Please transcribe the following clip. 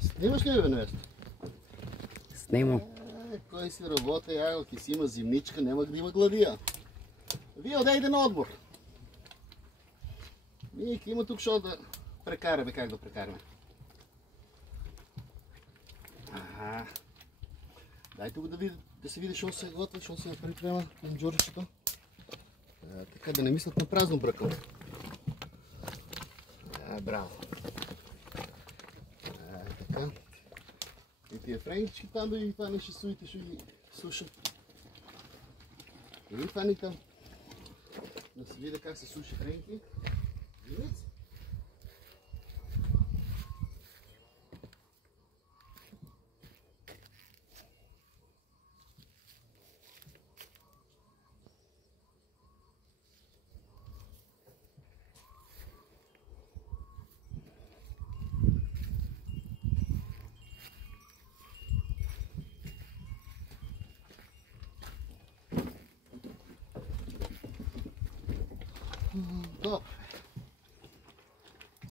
Снимаш ли, бе, нещо? Снимам. Кой си работа, ягълки си има зимничка, няма да има гладия. Вие отдейте на отбор. Мики, има тук шо да прекараме, как да прекараме. Ага. Дайте го да се види, шо се готви, шо се припрема към джорджичето. Така да не мислят на празно бръкъл. Браво. Така. И тия френички там да ги хванеш и суите, ще ги сушат. И ви хвани там. Да се видя как се суши френки. Видите? Добре.